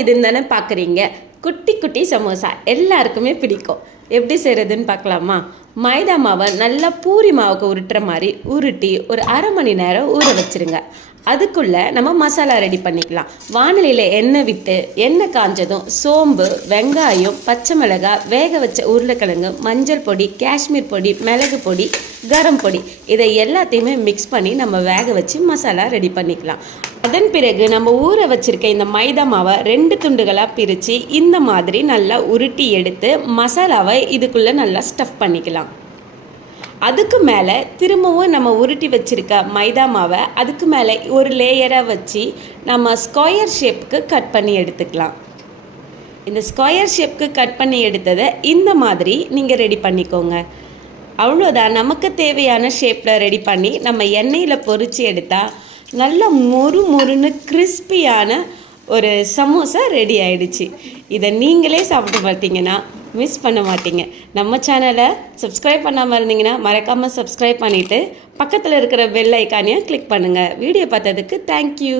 இதுன்னு தானே பார்க்குறீங்க. குட்டி குட்டி சமோசா எல்லாருக்குமே பிடிக்கும். எப்படி செய்கிறதுன்னு பார்க்கலாமா? மைதா மாவை நல்லா பூரி மாவுக்கு உருட்டுற மாதிரி உருட்டி ஒரு அரை மணி நேரம் ஊற வச்சுருங்க. அதுக்குள்ளே நம்ம மசாலா ரெடி பண்ணிக்கலாம். வானிலையில் எண்ணெய் விட்டு எண்ணெய் காஞ்சதும் சோம்பு, வெங்காயம், பச்சை மிளகாய், வேக வச்ச உருளைக்கிழங்கு, மஞ்சள் பொடி, காஷ்மீர் பொடி, மிளகு பொடி, கரம் பொடி இதை எல்லாத்தையுமே மிக்ஸ் பண்ணி நம்ம வேக வச்சு மசாலா ரெடி பண்ணிக்கலாம். அதன் பிறகு நம்ம ஊற வச்சுருக்க இந்த மைதா மாவை 2 துண்டுகளாக பிரித்து இந்த மாதிரி நல்லா உருட்டி எடுத்து மசாலாவை இதுக்குள்ளே நல்லா ஸ்டஃப் பண்ணிக்கலாம். அதுக்கு மேலே திரும்பவும் நம்ம உருட்டி வச்சுருக்க மைதா மாவை அதுக்கு மேலே ஒரு லேயராக வச்சு நம்ம ஸ்கொயர் ஷேப்புக்கு கட் பண்ணி எடுத்துக்கலாம். இந்த ஸ்கொயர் ஷேப்புக்கு கட் பண்ணி எடுத்ததை இந்த மாதிரி நீங்கள் ரெடி பண்ணிக்கோங்க. அவ்வளோதான். நமக்கு தேவையான ஷேப்பில் ரெடி பண்ணி நம்ம எண்ணெயில் பொரித்து எடுத்தால் நல்ல மொறுன்னு கிறிஸ்பியான ஒரு சமோசா ரெடி ஆயிடுச்சு. இதை நீங்களே சாப்பிட்டு பார்த்தீங்கன்னா மிஸ் பண்ண மாட்டீங்க. நம்ம சேனலை சப்ஸ்கிரைப் பண்ணாமல் இருந்தீங்கன்னா மறக்காமல் சப்ஸ்கிரைப் பண்ணிவிட்டு பக்கத்தில் இருக்கிற பெல் ஐக்கானையும் கிளிக் பண்ணுங்கள். வீடியோ பார்த்ததுக்கு தேங்க்யூ.